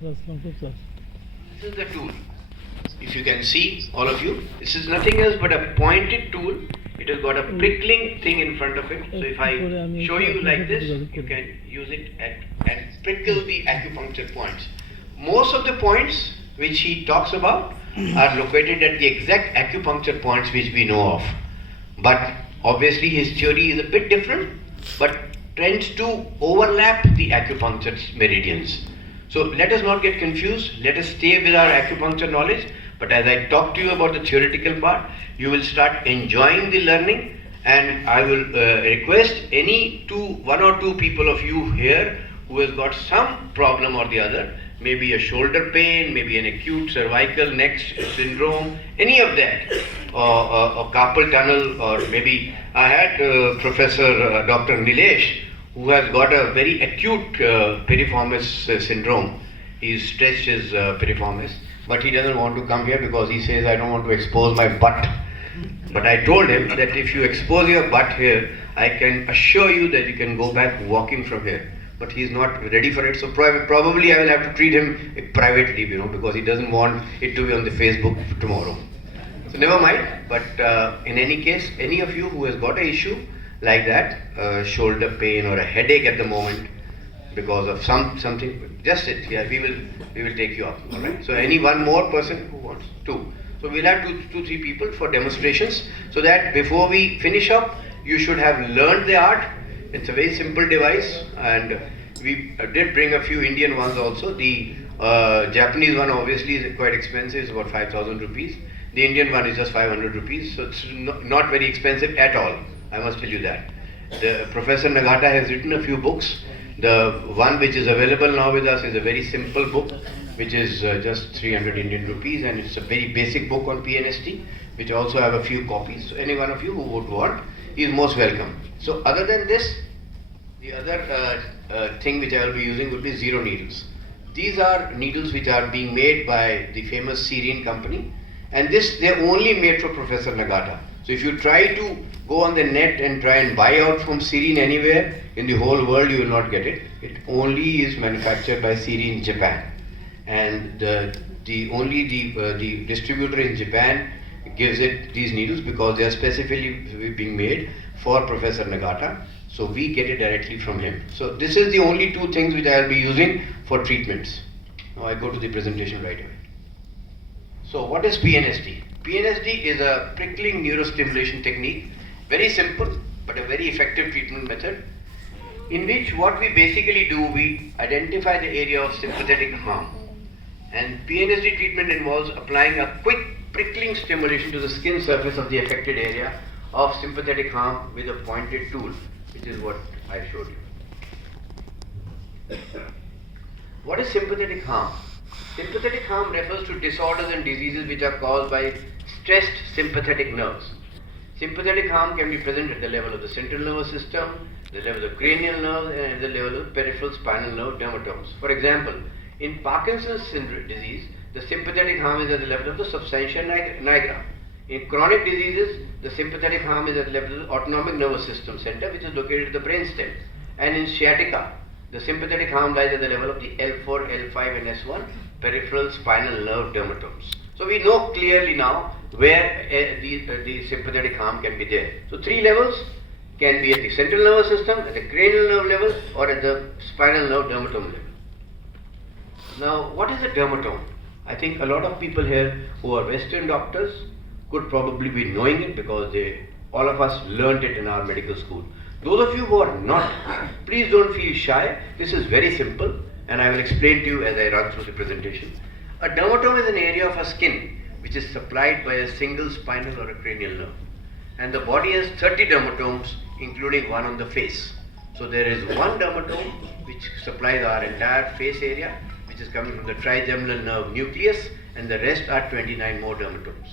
This is the tool. If you can see, all of you, this is nothing else but a pointed tool. It has got a prickling thing in front of it. So if I show you like this, you can use it and prickle the acupuncture points. Most of the points which he talks about are located at the exact acupuncture points which we know of. But obviously his theory is a bit different, but tends to overlap the acupuncture meridians. So let us not get confused. Let us stay with our acupuncture knowledge. But as I talk to you about the theoretical part, you will start enjoying the learning, and I will request one or two people of you here who has got some problem or the other, maybe a shoulder pain, maybe an acute cervical neck syndrome, any of that, or carpal tunnel, or maybe I had Professor Dr. Nilesh, who has got a very acute piriformis syndrome. He's stretched his piriformis, but he doesn't want to come here because he says, I don't want to expose my butt. But I told him that if you expose your butt here, I can assure you that you can go back walking from here. But he's not ready for it, so probably I will have to treat him privately, because he doesn't want it to be on the Facebook tomorrow. So never mind, but in any case, any of you who has got an issue like that, shoulder pain or a headache at the moment because of something, just sit here, we will take you up, alright? So any one more person who wants? Two. So we'll have two, three people for demonstrations, so that before we finish up, you should have learned the art. It's a very simple device, and we did bring a few Indian ones also. The Japanese one obviously is quite expensive, it's about 5,000 rupees. The Indian one is just 500 rupees, so it's not very expensive at all, I must tell you that. Professor Nagata has written a few books. The one which is available now with us is a very simple book, which is just 300 Indian rupees, and it's a very basic book on PNST, which also have a few copies. So any one of you who would want is most welcome. So other than this, the other thing which I will be using would be zero needles. These are needles which are being made by the famous Syrian company, and they're only made for Professor Nagata. So if you try to go on the net and try and buy out from Syrian anywhere in the whole world, you will not get it. It only is manufactured by Syrian in Japan, and the distributor in Japan gives it these needles because they are specifically being made for Professor Nagata. So we get it directly from him. So this is the only two things which I will be using for treatments. Now I go to the presentation right away. So what is PNST? PNST is a prickling neurostimulation technique, very simple but a very effective treatment method, in which what we basically do, we identify the area of sympathetic harm. And PNST treatment involves applying a quick prickling stimulation to the skin surface of the affected area of sympathetic harm with a pointed tool, which is what I showed you. What is sympathetic harm? Sympathetic harm refers to disorders and diseases which are caused by stressed sympathetic nerves. Sympathetic harm can be present at the level of the central nervous system, the level of cranial nerves, and at the level of peripheral spinal nerve dermatomes. For example, in Parkinson's disease, the sympathetic harm is at the level of the substantia nigra. In chronic diseases, the sympathetic harm is at the level of the autonomic nervous system center, which is located at the brainstem. And in sciatica, the sympathetic harm lies at the level of the L4, L5 and S1 peripheral spinal nerve dermatomes. So we know clearly now where the sympathetic harm can be there. So three levels can be at the central nervous system, at the cranial nerve level, or at the spinal nerve dermatome level. Now, what is a dermatome? I think a lot of people here who are Western doctors could probably be knowing it because all of us learned it in our medical school. Those of you who are not, please don't feel shy. This is very simple, and I will explain to you as I run through the presentation. A dermatome is an area of a skin which is supplied by a single spinal or a cranial nerve. And the body has 30 dermatomes, including one on the face. So there is one dermatome which supplies our entire face area, which is coming from the trigeminal nerve nucleus, and the rest are 29 more dermatomes.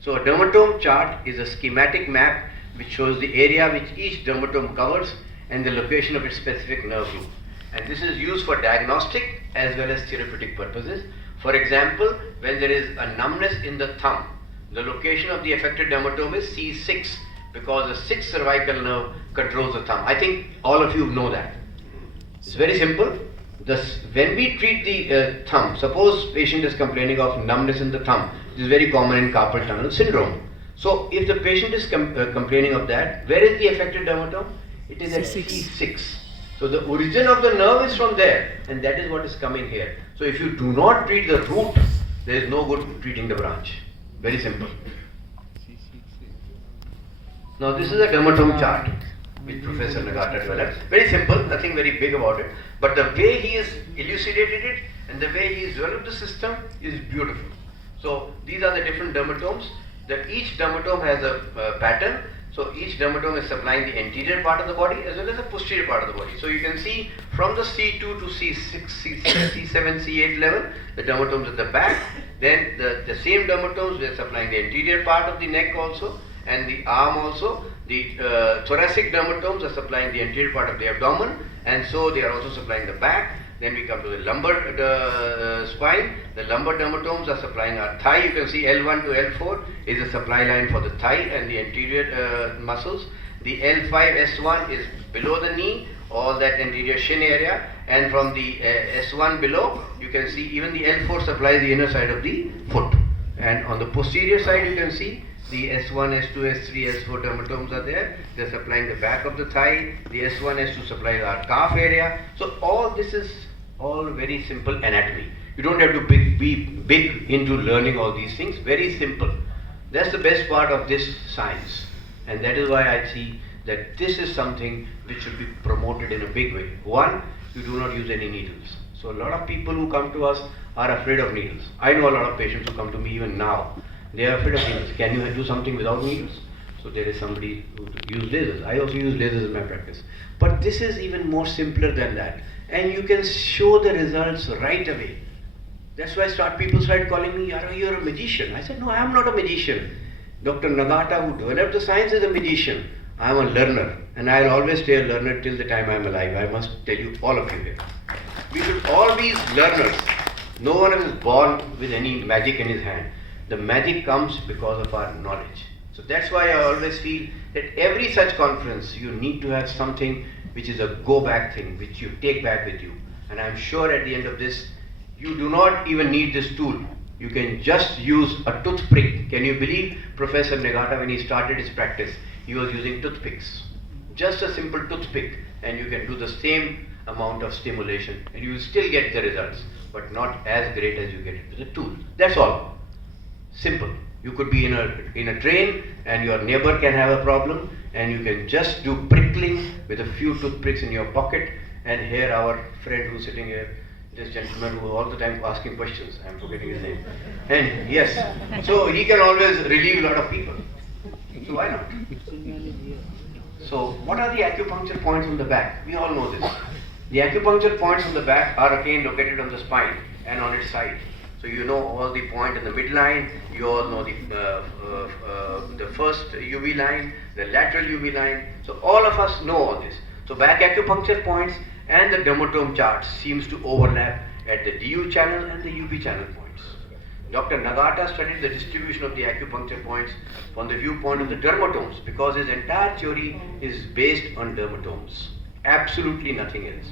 So a dermatome chart is a schematic map which shows the area which each dermatome covers and the location of its specific nerve root. And this is used for diagnostic as well as therapeutic purposes. For example, when there is a numbness in the thumb, the location of the affected dermatome is C6 because the sixth cervical nerve controls the thumb. I think all of you know that. It's very simple. when we treat the thumb, suppose patient is complaining of numbness in the thumb. This is very common in carpal tunnel syndrome. So if the patient is complaining of that, where is the affected dermatome? It is at C6. So the origin of the nerve is from there, and that is what is coming here. So if you do not treat the root, there is no good treating the branch. Very simple. Now this is a dermatome chart which Professor Nagata developed. Very simple, nothing very big about it. But the way he has elucidated it and the way he has developed the system is beautiful. So these are the different dermatomes. Each dermatome has a pattern. So each dermatome is supplying the anterior part of the body as well as the posterior part of the body. So you can see from the C2 to C6, C7, C8 level, the dermatomes at the back. Then the same dermatomes were supplying the anterior part of the neck also and the arm also. The thoracic dermatomes are supplying the anterior part of the abdomen, and so they are also supplying the back. Then we come to the lumbar spine. The lumbar dermatomes are supplying our thigh. You can see L1 to L4 is a supply line for the thigh and the anterior muscles. The L5, S1 is below the knee, all that anterior shin area, and from the S1 below, you can see even the L4 supplies the inner side of the foot. And on the posterior side, you can see the S1, S2, S3, S4 dermatomes are there. They are supplying the back of the thigh. The S1, S2 supply our calf area. So all this is all very simple anatomy. You don't have to be big into learning all these things. Very simple. That's the best part of this science. And that is why I see that this is something which should be promoted in a big way. One, you do not use any needles. So a lot of people who come to us are afraid of needles. I know a lot of patients who come to me even now. They are afraid of needles. Can you do something without needles? So there is somebody who uses lasers. I also use lasers in my practice. But this is even more simpler than that. And you can show the results right away. That's why people started calling me, you're a magician. I said, no, I am not a magician. Dr. Nagata, who developed the science, is a magician. I am a learner. And I will always stay a learner till the time I am alive. I must tell you, all of you here. We should all be learners. No one is born with any magic in his hand. The magic comes because of our knowledge. So that's why I always feel that every such conference, you need to have something which is a go-back thing, which you take back with you. And I'm sure at the end of this, you do not even need this tool. You can just use a toothpick. Can you believe Professor Nagata, when he started his practice, he was using toothpicks. Just a simple toothpick, and you can do the same amount of stimulation, and you will still get the results, but not as great as you get it with a tool. That's all. Simple. You could be in a train and your neighbor can have a problem, and you can just do prickling with a few toothpicks in your pocket. And here our friend who's sitting here, this gentleman who all the time asking questions, I'm forgetting his name. And yes, so he can always relieve a lot of people. So why not? So what are the acupuncture points on the back? We all know this. The acupuncture points on the back are again located on the spine and on its side. So you know all the point in the midline, you all know the first UV line, the lateral UV line. So all of us know all this. So back acupuncture points and the dermatome chart seems to overlap at the DU channel and the UV channel points. Dr. Nagata studied the distribution of the acupuncture points from the viewpoint of the dermatomes because his entire theory is based on dermatomes. Absolutely nothing else.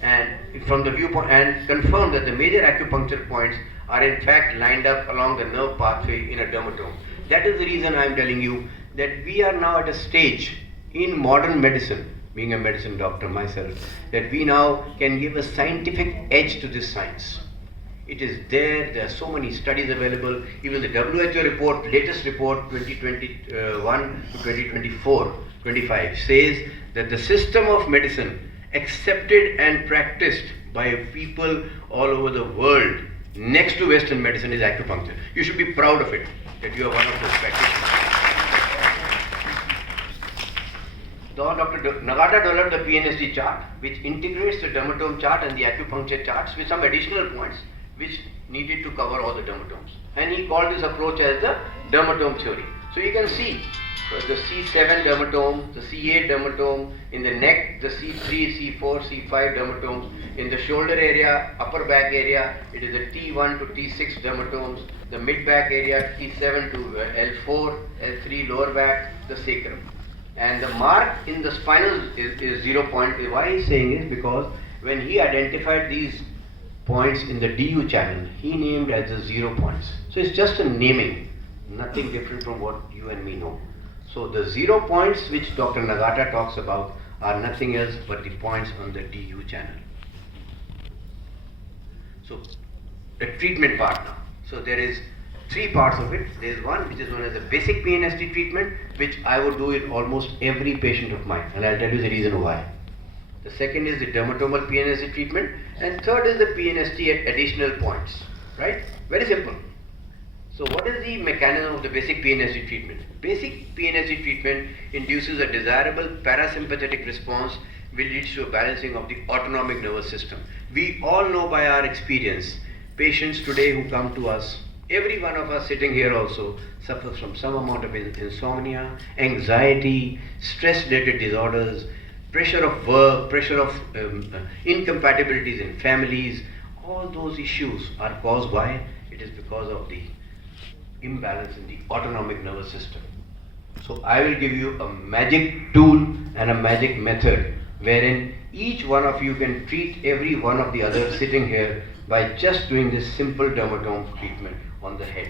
And from the viewpoint, and confirmed that the major acupuncture points are in fact lined up along the nerve pathway in a dermatome. That is the reason I am telling you that we are now at a stage in modern medicine, being a medicine doctor myself, that we now can give a scientific edge to this science. It is there are so many studies available. Even the WHO report, latest report 2021 to 2024-25 says that the system of medicine accepted and practiced by people all over the world next to Western medicine is acupuncture. You should be proud of it, that you are one of those practitioners. Dr. Nagata developed the PNSD chart, which integrates the dermatome chart and the acupuncture charts with some additional points which needed to cover all the dermatomes. And he called this approach as the dermatome theory. So you can see the C7 dermatome, the C8 dermatome, in the neck, the C3, C4, C5 dermatomes, in the shoulder area, upper back area, it is the T1 to T6 dermatomes, the mid back area, T7 to L4, L3 lower back, the sacrum. And the mark in the spinal is 0 point. Why he's saying is because when he identified these points in the DU channel, he named as the 0 points. So it's just a naming, nothing different from what you and me know. So the 0 points which Dr. Nagata talks about are nothing else but the points on the DU channel. So the treatment part now. So there is 3 parts of it. There is one which is known as the basic PNST treatment, which I would do in almost every patient of mine, and I'll tell you the reason why. The second is the dermatomal PNST treatment, and third is the PNST at additional points, right? Very simple. So what is the mechanism of the basic PNST treatment? Basic PNST treatment induces a desirable parasympathetic response which leads to a balancing of the autonomic nervous system. We all know by our experience, patients today who come to us, every one of us sitting here also suffers from some amount of insomnia, anxiety, stress-related disorders, pressure of work, pressure of incompatibilities in families. All those issues are caused by, it is because of the imbalance in the autonomic nervous system. So I will give you a magic tool and a magic method wherein each one of you can treat every one of the others sitting here by just doing this simple dermatome treatment on the head.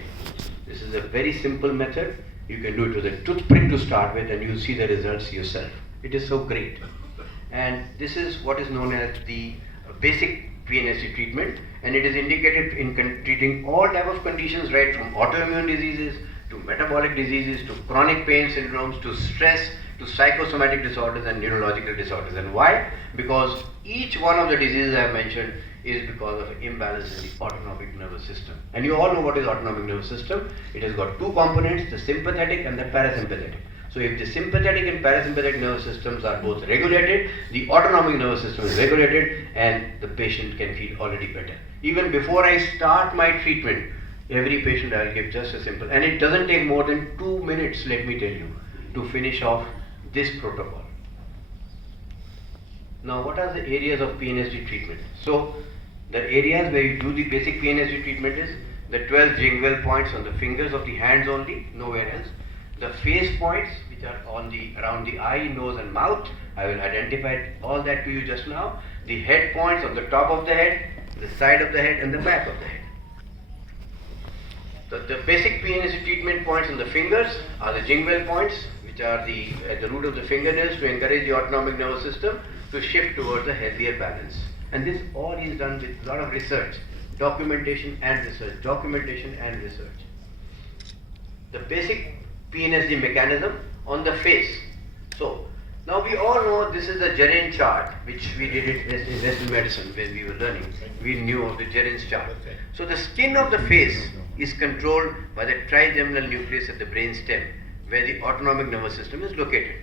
This is a very simple method. You can do it with a toothpick to start with, and you'll see the results yourself. It is so great. And this is what is known as the basic PNST treatment, and it is indicated in treating all type of conditions, right from autoimmune diseases to metabolic diseases to chronic pain syndromes to stress to psychosomatic disorders and neurological disorders. And why? Because each one of the diseases I have mentioned is because of imbalance in the autonomic nervous system. And you all know what is autonomic nervous system. It has got 2 components, the sympathetic and the parasympathetic. So if the sympathetic and parasympathetic nervous systems are both regulated, the autonomic nervous system is regulated, and the patient can feel already better. Even before I start my treatment, every patient I will give just a simple, and it doesn't take more than 2 minutes, let me tell you, to finish off this protocol. Now what are the areas of PNST treatment? So the areas where you do the basic PNST treatment is the 12 Jingwell points on the fingers of the hands only, nowhere else. The face points which are on the around the eye, nose and mouth, I will identify all that to you just now. The head points on the top of the head, the side of the head and the back of the head. The basic PNST treatment points on the fingers are the Jingwell points, which are at the root of the fingernails to encourage the autonomic nervous system to shift towards a healthier balance. And this all is done with a lot of research, documentation and research. The basic PNST mechanism on the face. So now we all know this is the Jarin chart, which we did it in Western medicine when we were learning. We knew of the Jarin's chart. So the skin of the face is controlled by the trigeminal nucleus at the brain stem, where the autonomic nervous system is located.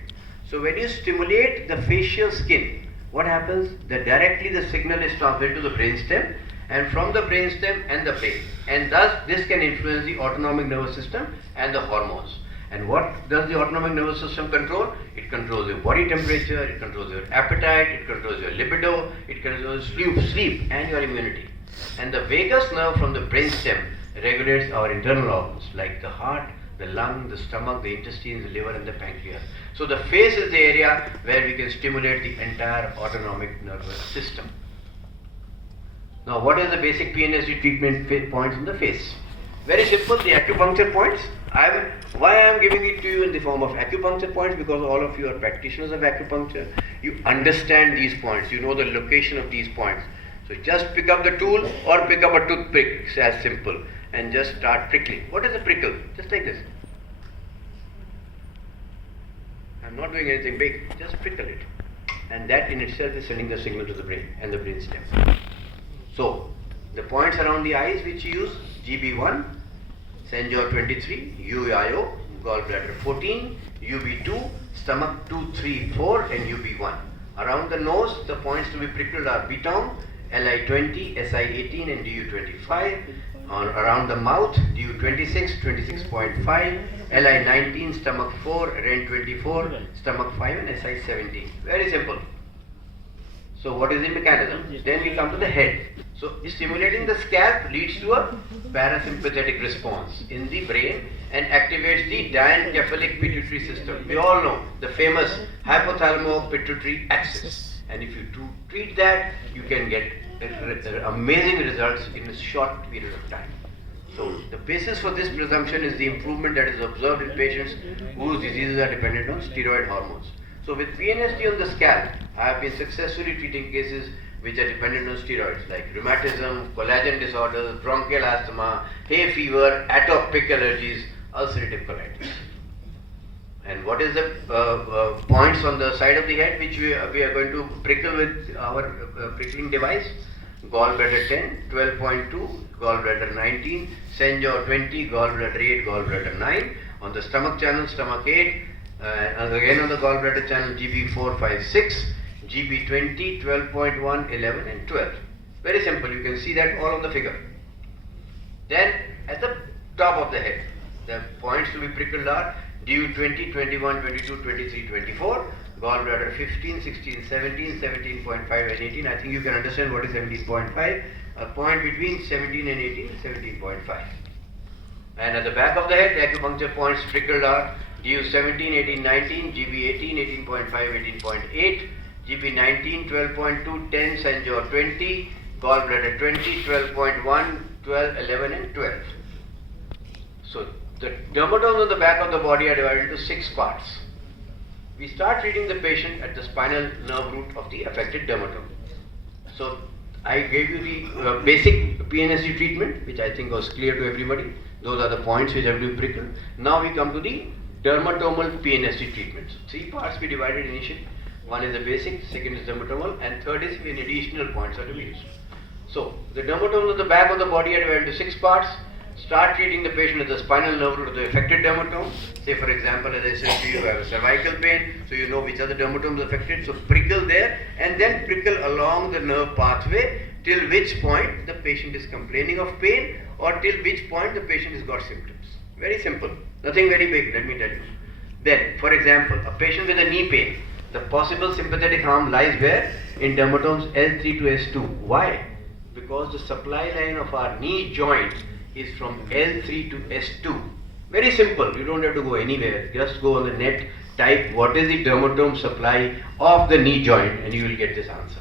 So when you stimulate the facial skin, what happens? That directly the signal is transmitted to the brain stem, and from the brain stem and the brain, and thus this can influence the autonomic nervous system and the hormones. And what does the autonomic nervous system control? It controls your body temperature, it controls your appetite, it controls your libido, it controls sleep and your immunity. And the vagus nerve from the brain stem regulates our internal organs like the heart, the lung, the stomach, the intestines, the liver and the pancreas. So the face is the area where we can stimulate the entire autonomic nervous system. Now what is the basic PNST treatment points in the face? Very simple, the acupuncture points. Why I am giving it to you in the form of acupuncture points? Because all of you are practitioners of acupuncture. You understand these points, you know the location of these points. So just pick up the tool or pick up a toothpick, it's as simple, and just start prickling. What is a prickle? Just like this. I'm not doing anything big, just prickle it. And that in itself is sending the signal to the brain and the brain stem. So the points around the eyes which you use, GB1, St. George 23, UIO, gallbladder 14, UB2, stomach 2, 3, 4 and UB1. Around the nose, the points to be prickled are BTOM, LI20, SI18 and DU25. Around the mouth, DU26, 26.5, LI19, stomach 4, REN24, stomach 5 and SI17. Very simple. So what is the mechanism? Then we come to the head. So stimulating the scalp leads to a parasympathetic response in the brain and activates the diencephalic pituitary system. We all know the famous hypothalamo-pituitary axis. And if you treat that, you can get amazing results in a short period of time. So the basis for this presumption is the improvement that is observed in patients whose diseases are dependent on steroid hormones. So with PNSD on the scalp, I have been successfully treating cases which are dependent on steroids like rheumatism, collagen disorders, bronchial asthma, hay fever, atopic allergies, ulcerative colitis. And what is the points on the side of the head which we are going to prickle with our prickling device? Gallbladder 10, 12.2, gallbladder 19, Senjaw 20, gallbladder 8, gallbladder 9. On the stomach channel, stomach 8, and again on the gallbladder channel, GB 4, 5, 6, GB 20, 12.1, 11 and 12. Very simple, you can see that all on the figure. Then at the top of the head, the points to be prickled are DU 20, 21, 22, 23, 24, gallbladder 15, 16, 17, 17.5 and 18. I think you can understand what is 17.5. A point between 17 and 18 is 17.5. And at the back of the head, the acupuncture points prickled are DU 17, 18, 19, GB 18, 18.5, 18.8, GB 19, 12.2, 10, Senjaw 20, gallbladder 20, 12.1, 12, 11 and 12. So the dermatomes on the back of the body are divided into 6 parts. We start treating the patient at the spinal nerve root of the affected dermatome. So I gave you the basic PNSD treatment, which I think was clear to everybody. Those are the points which have been prickled. Now we come to the dermatomal PNSD treatments. 3 parts we divided initially. One is the basic, second is dermatomal, and third is when additional points are to be used. So the dermatomes on the back of the body are divided into 6 parts. Start treating the patient at the spinal nerve root of the affected dermatome. Say for example, as I said to you, you have a cervical pain, so you know which are the dermatomes affected. So prickle there and then prickle along the nerve pathway till which point the patient is complaining of pain or till which point the patient has got symptoms. Very simple, nothing very big, let me tell you. Then, for example, a patient with a knee pain, the possible sympathetic harm lies where? In dermatomes L3 to S2. Why? Because the supply line of our knee joint is from L3 to S2. Very simple, you don't have to go anywhere. Just go on the net, type what is the dermatome supply of the knee joint and you will get this answer.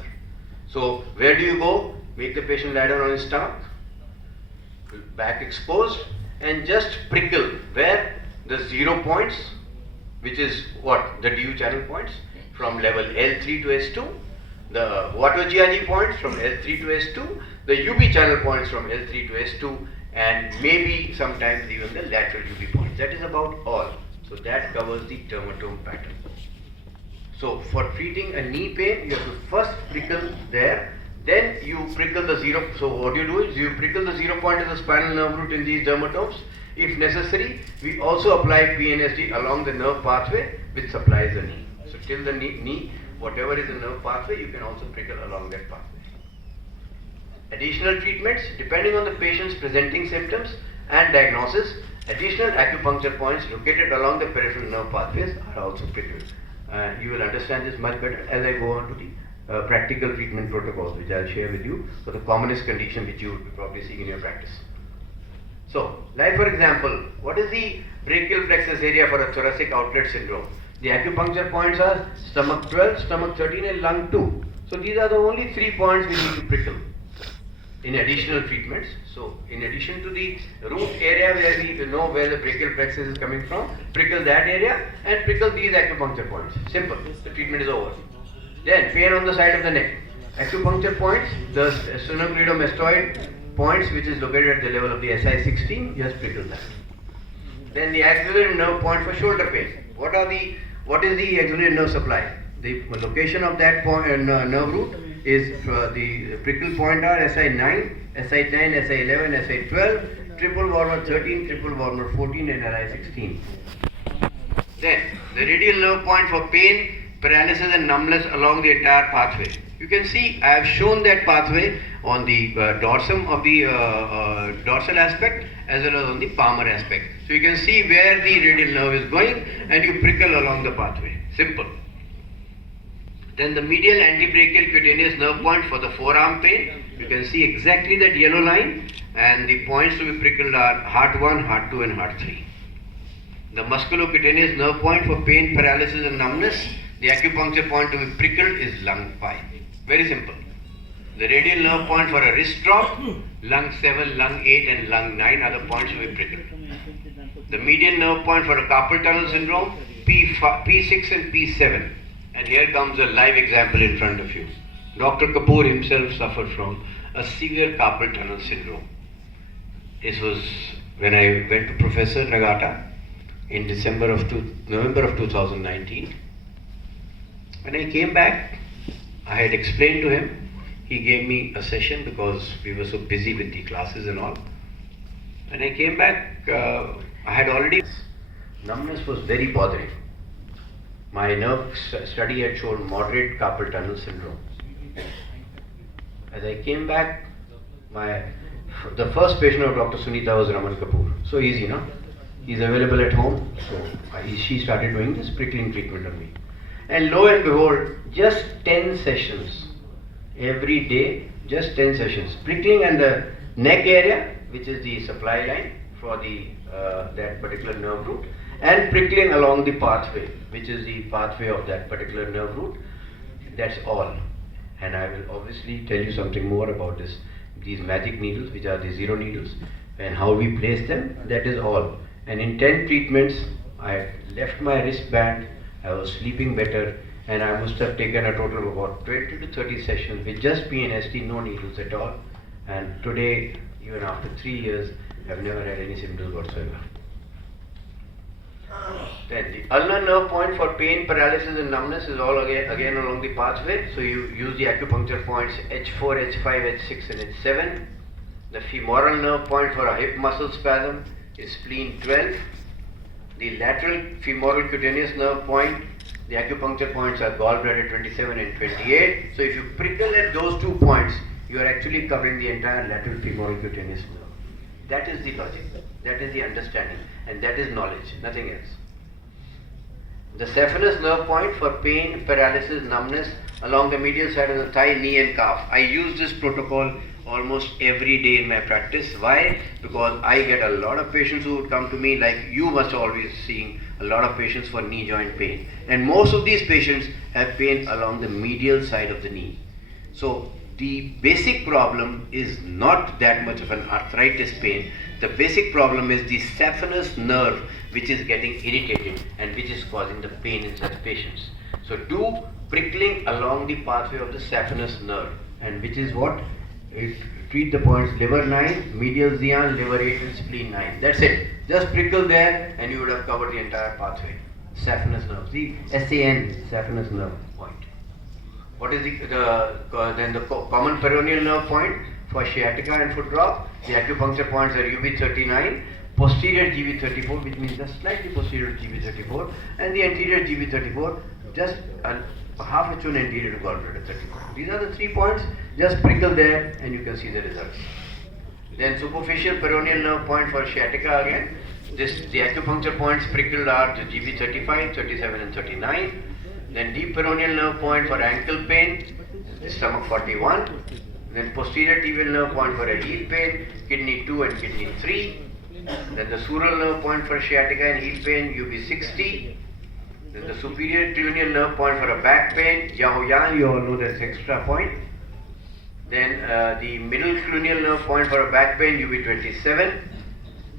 So where do you go? Make the patient lie down on his stomach, back exposed, and just prickle where the 0 points, which is what? The DU channel points from level L3 to S2, the water GIG points from L3 to S2, the UB channel points from L3 to S2, and maybe sometimes even the lateral UB points. That is about all. So that covers the dermatome pattern. So for treating a knee pain, you have to first prickle there, then you prickle the 0. So what you do is you prickle the 0 point of the spinal nerve root in these dermatomes. If necessary, we also apply PNSD along the nerve pathway which supplies the knee. So till the knee, whatever is the nerve pathway, you can also prickle along that pathway. Additional treatments, depending on the patient's presenting symptoms and diagnosis, additional acupuncture points located along the peripheral nerve pathways are also prickled. You will understand this much better as I go on to the practical treatment protocols, which I will share with you for the commonest condition which you will be probably seeing in your practice. So, like for example, what is the brachial plexus area for a thoracic outlet syndrome? The acupuncture points are stomach 12, stomach 13 and lung 2. So these are the only 3 points we need to prickle in additional treatments. So in addition to the root area where we know where the brachial plexus is coming from, prickle that area and prickle these acupuncture points. Simple, the treatment is over. Then pain on the side of the neck. Acupuncture points, the sternocleidomastoid points which is located at the level of the SI16, just prickle that. Then the axillary nerve point for shoulder pain. What is the axillary nerve supply? The location of that point, nerve root is the prickle point are SI9, SI10, SI11, SI12, triple warmer 13, triple warmer 14 and LI16. Then the radial nerve point for pain, paralysis and numbness along the entire pathway. You can see I have shown that pathway on the dorsum of the dorsal aspect as well as on the palmar aspect. So you can see where the radial nerve is going and you prickle along the pathway. Simple. Then the medial antebrachial cutaneous nerve point for the forearm pain. You can see exactly that yellow line and the points to be prickled are heart 1, heart 2 and heart 3. The musculocutaneous nerve point for pain, paralysis and numbness. The acupuncture point to be prickled is lung 5. Very simple. The radial nerve point for a wrist drop, lung 7, lung 8 and lung 9 are the points to be prickled. The median nerve point for a carpal tunnel syndrome, P6 and P7. And here comes a live example in front of you. Dr. Kapoor himself suffered from a severe carpal tunnel syndrome. This was when I went to Professor Nagata in November of 2019. When I came back, I had explained to him. He gave me a session because we were so busy with the classes and all. When I came back, I had already... Numbness was very bothering. My nerve study had shown moderate carpal tunnel syndrome. As I came back, the first patient of Dr. Sunita was Raman Kapoor. So easy, no? He's available at home. So she started doing this prickling treatment on me. And lo and behold, just 10 sessions. Every day, just 10 sessions. Prickling and the neck area, which is the supply line for that particular nerve root, and prickling along the pathway, which is the pathway of that particular nerve root. That's all. And I will obviously tell you something more about this. These magic needles, which are the zero needles, and how we place them, that is all. And in 10 treatments, I left my wristband, I was sleeping better, and I must have taken a total of about 20 to 30 sessions with just PNST, no needles at all. And today, even after 3 years, I've never had any symptoms whatsoever. Then the ulnar nerve point for pain, paralysis and numbness is all again along the pathway. So you use the acupuncture points H4, H5, H6 and H7. The femoral nerve point for a hip muscle spasm is spleen 12. The lateral femoral cutaneous nerve point, the acupuncture points are gallbladder 27 and 28. So if you prickle at those 2 points, you are actually covering the entire lateral femoral cutaneous nerve. That is the logic, that is the understanding, and that is knowledge, nothing else. The saphenous nerve point for pain, paralysis, numbness along the medial side of the thigh, knee and calf. I use this protocol almost every day in my practice. Why? Because I get a lot of patients who would come to me, like you must always seeing a lot of patients for knee joint pain. And most of these patients have pain along the medial side of the knee. So the basic problem is not that much of an arthritis pain. The basic problem is the saphenous nerve which is getting irritated and which is causing the pain in such patients. So do prickling along the pathway of the saphenous nerve, and which is what? Treat the points liver 9, medial Xian, liver 8 and spleen 9. That's it. Just prickle there and you would have covered the entire pathway. Saphenous nerve. See, SAN, saphenous nerve point. What is then the common peroneal nerve point for sciatica and foot drop? The acupuncture points are UB39, posterior GB34, which means just slightly posterior to GB34, and the anterior GB34, just half a tune anterior to gallbladder 34. These are the 3 points. Just prickle there and you can see the results. Then superficial peroneal nerve point for sciatica again. The acupuncture points prickled are the GB35, 37 and 39. Then deep peroneal nerve point for ankle pain, stomach 41. Then posterior tibial nerve point for a heel pain, kidney 2 and kidney 3. Then the sural nerve point for sciatica and heel pain, UB60. Then the superior cluneal nerve point for a back pain, Yahoyan, you all know that's extra point. Then the middle cluneal nerve point for a back pain, UB27.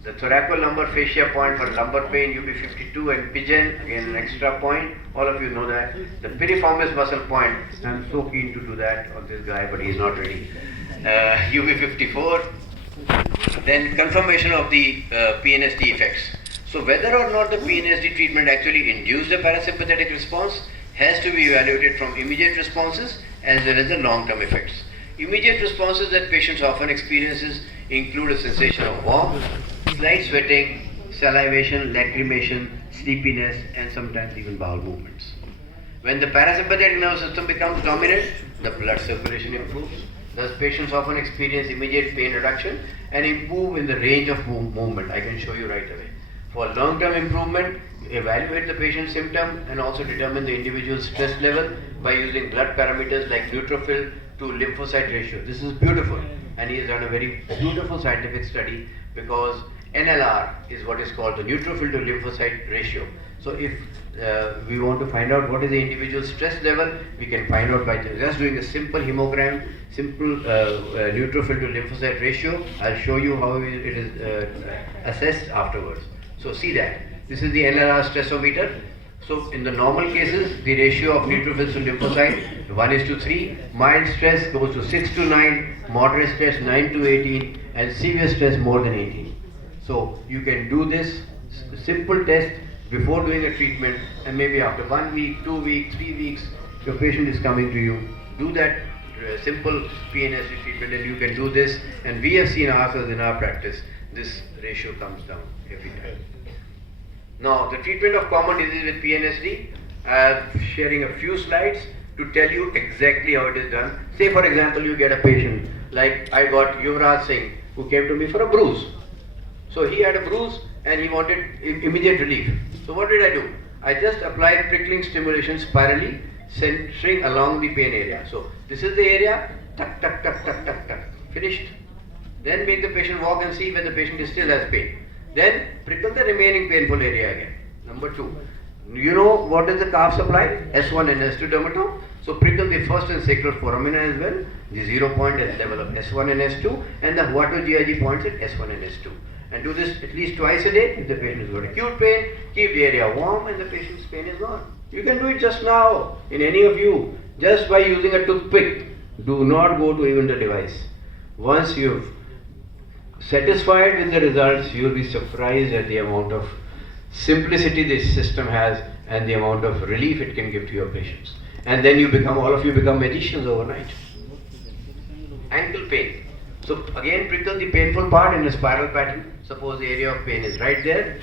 The thoracolumbar fascia point for lumbar pain, UB52, and pigeon, again an extra point. All of you know that. The piriformis muscle point, I'm so keen to do that on this guy, but he's not ready. UB54. Then confirmation of the PNSD effects. So whether or not the PNSD treatment actually induced a parasympathetic response has to be evaluated from immediate responses as well as the long-term effects. Immediate responses that patients often experiences include a sensation of warmth, slight sweating, salivation, lacrimation, sleepiness, and sometimes even bowel movements. When the parasympathetic nervous system becomes dominant, the blood circulation improves. Thus, patients often experience immediate pain reduction and improve in the range of movement. I can show you right away. For long-term improvement, evaluate the patient's symptom and also determine the individual's stress level by using blood parameters like neutrophil to lymphocyte ratio. This is beautiful, and he has done a very beautiful scientific study because NLR is what is called the neutrophil to lymphocyte ratio. So if we want to find out what is the individual stress level, we can find out by just doing a simple hemogram, simple neutrophil to lymphocyte ratio. I'll show you how it is assessed afterwards. So see that. This is the NLR stressometer. So in the normal cases, the ratio of neutrophils to lymphocyte 1:3. Mild stress goes to 6 to 9, moderate stress 9 to 18, and severe stress more than 18. So you can do this simple test before doing a treatment, and maybe after 1 week, 2 weeks, 3 weeks, your patient is coming to you. Do that simple PNSD treatment, and you can do this. And we have seen ourselves in our practice, this ratio comes down every time. Now, the treatment of common disease with PNSD, I am sharing a few slides to tell you exactly how it is done. Say, for example, you get a patient, like I got Yuvraj Singh, who came to me for a bruise. So he had a bruise and he wanted immediate relief. So what did I do? I just applied prickling stimulation spirally, centering along the pain area. So this is the area, tuck, tuck, tuck, tuck, tuck, tuck, finished. Then make the patient walk and see when the patient still has pain. Then prickle the remaining painful area again. Number 2. You know what is the calf supply? S1 and S2 dermatome. So prickle the first and sacral foramina as well. The 0 point at level of S1 and S2, and the Huato GIG points at S1 and S2. And do this at least twice a day. If the patient has got acute pain, keep the area warm and the patient's pain is gone. You can do it just now, in any of you, just by using a toothpick. Do not go to even the device. Once you've satisfied with the results, you will be surprised at the amount of simplicity this system has and the amount of relief it can give to your patients. And then all of you become magicians overnight. Ankle pain. So again, prickle the painful part in a spiral pattern. Suppose the area of pain is right there.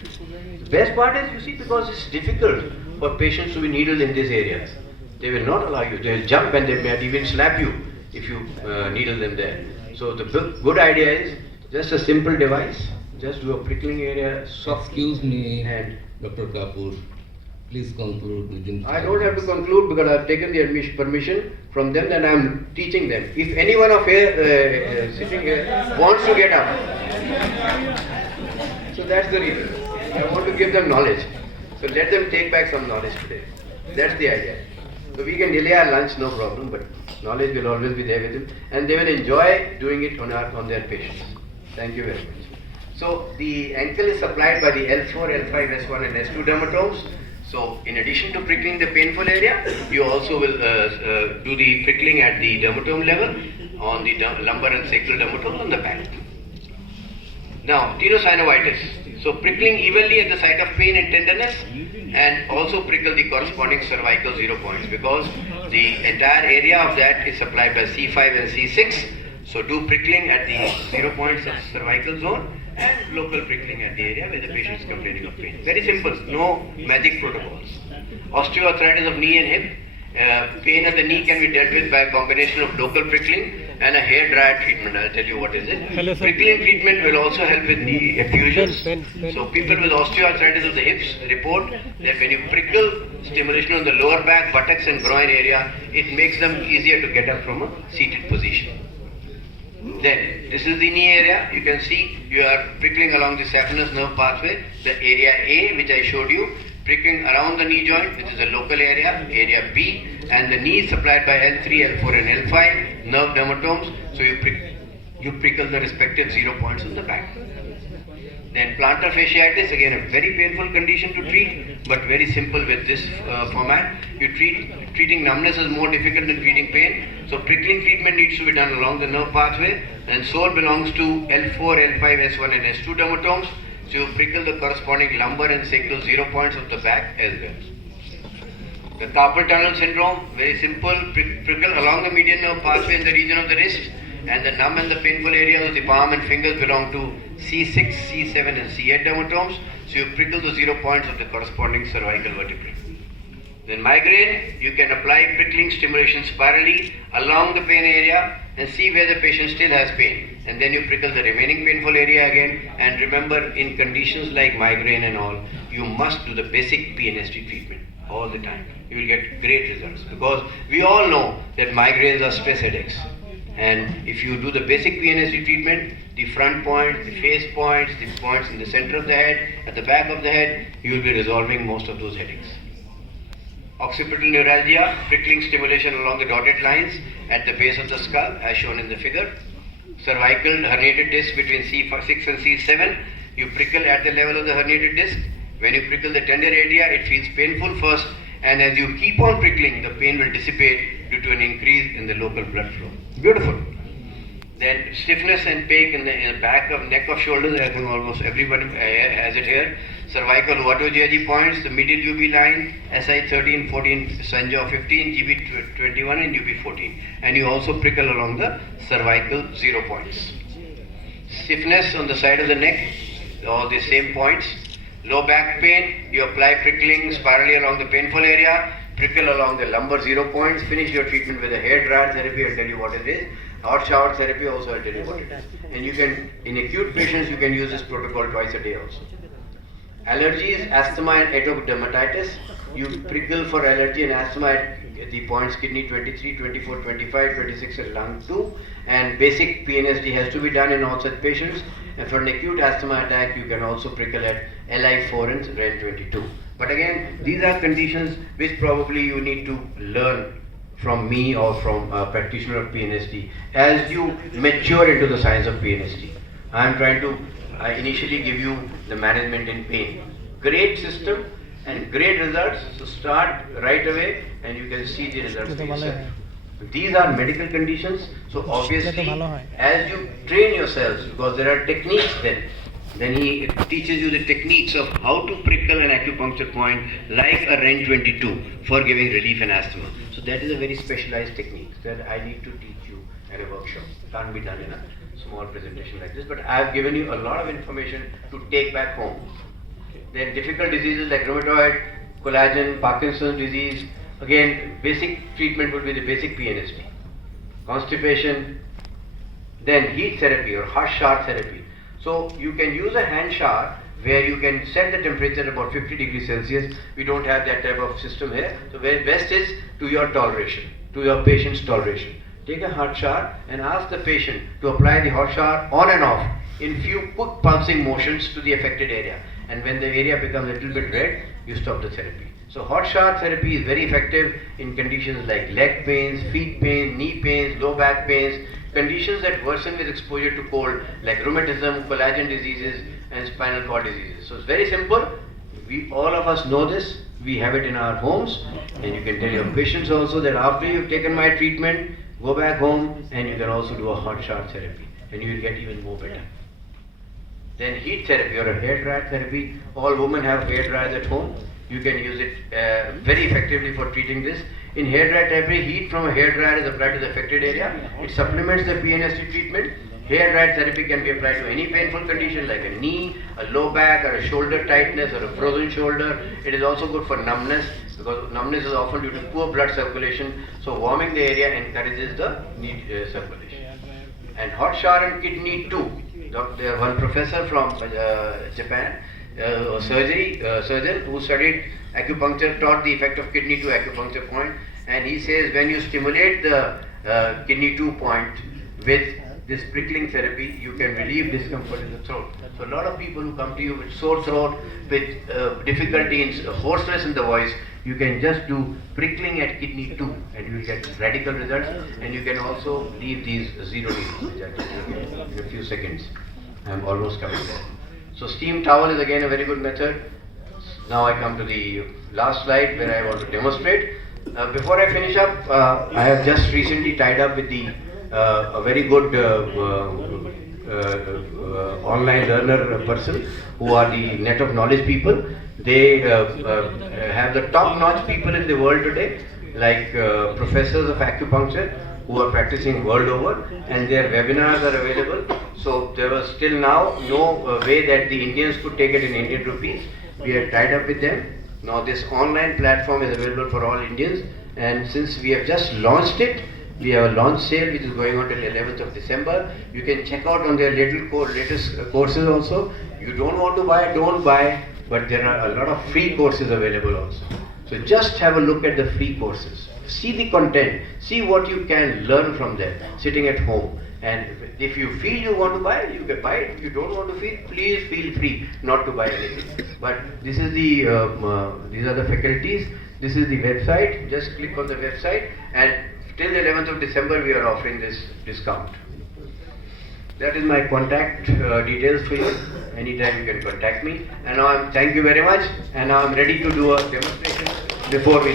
The best part is, you see, because it's difficult for patients to be needled in these areas. They will not allow you. They will jump and they may even slap you if you needle them there. So the good idea is just a simple device. Just do a prickling area. Excuse me, and Dr. Kapoor. Please conclude within. I don't have to conclude because I have taken the permission from them and I am teaching them. If anyone of here sitting here wants to get up, so that's the reason. I want to give them knowledge. So let them take back some knowledge today. That's the idea. So we can delay our lunch, no problem, but knowledge will always be there with them, and they will enjoy doing it on their patients. Thank you very much. So the ankle is supplied by the L4, L5, S1 and S2 dermatomes. So in addition to prickling the painful area, you also will do the prickling at the dermatome level on the lumbar and sacral dermatome on the back. Now, tenosynovitis. So prickling evenly at the site of pain and tenderness, and also prickle the corresponding cervical 0 points, because the entire area of that is supplied by C5 and C6. So do prickling at the 0 points of cervical zone and local prickling at the area where the patient is complaining of pain. Very simple, no magic protocols. Osteoarthritis of knee and hip. Pain at the knee can be dealt with by a combination of local prickling and a hair dryer treatment. I'll tell you what is it. Hello, prickling treatment will also help with knee effusions. So people with osteoarthritis of the hips report that when you prickle stimulation on the lower back, buttocks and groin area, it makes them easier to get up from a seated position. Then, this is the knee area. You can see you are prickling along the saphenous nerve pathway, the area A which I showed you, prickling around the knee joint, which is a local area, area B, and the knee is supplied by L3, L4 and L5 nerve dermatomes. So you prickle the respective 0 points on the back. Then plantar fasciitis, again a very painful condition to treat, but very simple with this format. Treating numbness is more difficult than treating pain. So prickling treatment needs to be done along the nerve pathway, and sore belongs to L4, L5, S1 and S2 dermatomes. So you prickle the corresponding lumbar and sacral 0 points of the back as well. The carpal tunnel syndrome, very simple, prickle along the median nerve pathway in the region of the wrist, and the numb and the painful areas of the palm and fingers belong to C6, C7 and C8 dermatomes. So you prickle the 0 points of the corresponding cervical vertebrae. Then migraine, you can apply prickling stimulation spirally along the pain area and see where the patient still has pain. And then you prickle the remaining painful area again. And remember, in conditions like migraine and all, you must do the basic PNSD treatment all the time. You will get great results, because we all know that migraines are stress headaches. And if you do the basic PNSD treatment, the front points, the face points, the points in the center of the head, at the back of the head, you will be resolving most of those headaches. Occipital neuralgia, prickling stimulation along the dotted lines at the base of the skull, as shown in the figure. Cervical herniated disc between C6 and C7, you prickle at the level of the herniated disc. When you prickle the tender area, it feels painful first, and as you keep on prickling, the pain will dissipate due to an increase in the local blood flow. Beautiful. Then stiffness and pain in the back of neck of shoulders, I think almost everybody has it here. Cervical Watto-Giagi points, the medial UB line, SI 13, 14, Sanjaw 15, GB 21 and UB 14. And you also prickle along the cervical 0 points. Stiffness on the side of the neck, all the same points. Low back pain, you apply prickling spirally along the painful area, prickle along the lumbar 0 points, finish your treatment with a hair dryer therapy, I'll tell you what it is. Hot shower therapy also, I'll tell you what it is. And you can, in acute patients, you can use this protocol twice a day also. Allergies, asthma and atopic dermatitis. You prickle for allergy and asthma at the points kidney 23, 24, 25, 26 and lung 2. And basic PNSD has to be done in all such patients. And for an acute asthma attack, you can also prickle at LI4 and REN22. But again, these are conditions which probably you need to learn from me or from a practitioner of PNSD as you mature into the science of PNSD. I am trying to initially give you the management in pain. Great system and great results, so start right away and you can see the results for yourself. These are medical conditions, so obviously as you train yourselves, because there are techniques then he teaches you the techniques of how to prickle an acupuncture point like a REN22 for giving relief in asthma. So that is a very specialized technique that I need to teach you at a workshop. It can't be done in a small presentation like this, but I have given you a lot of information to take back home. Then difficult diseases like rheumatoid, collagen, Parkinson's disease, again basic treatment would be the basic PNSD. Constipation, then heat therapy or hot shower therapy. So you can use a hand shower where you can set the temperature about 50 degrees Celsius. We don't have that type of system here. So where best is to your toleration, to your patient's toleration. Take a hot shower and ask the patient to apply the hot shower on and off in few quick pulsing motions to the affected area. And when the area becomes a little bit red, you stop the therapy. So hot shower therapy is very effective in conditions like leg pains, feet pain, knee pains, low back pains, conditions that worsen with exposure to cold like rheumatism, collagen diseases and spinal cord diseases. So it's very simple. All of us know this. We have it in our homes, and you can tell your patients also that after you've taken my treatment, go back home and you can also do a hot shower therapy and you will get even more better. Then heat therapy or a hair dryer therapy. All women have hair dryers at home. You can use it very effectively for treating this. In hair dryer therapy, heat from a hair dryer is applied to the affected area. It supplements the PNSD treatment. Hair dryer therapy can be applied to any painful condition like a knee, a low back or a shoulder tightness or a frozen shoulder. It is also good for numbness because numbness is often due to poor blood circulation. So warming the area encourages the circulation. And hot shower and kidney too. There one professor from Japan, surgeon who studied acupuncture, taught the effect of kidney 2 acupuncture point, and he says when you stimulate the kidney 2 point with this prickling therapy, you can relieve discomfort in the throat. So a lot of people who come to you with sore throat, with difficulty in hoarseness in the voice, you can just do prickling at kidney 2 and you will get radical results, and you can also leave these 0 needles which I can do in a few seconds. I am almost coming there. So steam towel is again a very good method. Now I come to the last slide where I want to demonstrate. Before I finish up, I have just recently tied up with a very good online learner person who are the net of knowledge people. They have the top-notch people in the world today, like professors of acupuncture who are practicing world over, and their webinars are available. So there was till now no way that the Indians could take it in Indian rupees. We are tied up with them. Now this online platform is available for all Indians, and since we have just launched it, we have a launch sale which is going on till 11th of December. You can check out on their latest courses also. You don't want to buy, don't buy, but there are a lot of free courses available also. So just have a look at the free courses. see the content, see what you can learn from them sitting at home. And if you feel you want to buy, you can buy it. If you don't want to feel, please feel free not to buy anything. But this is the these are the faculties. This is the website. Just click on the website, and till the 11th of December we are offering this discount. That is my contact details for you. Anytime you can contact me. And now thank you very much. And now I'm ready to do a demonstration before we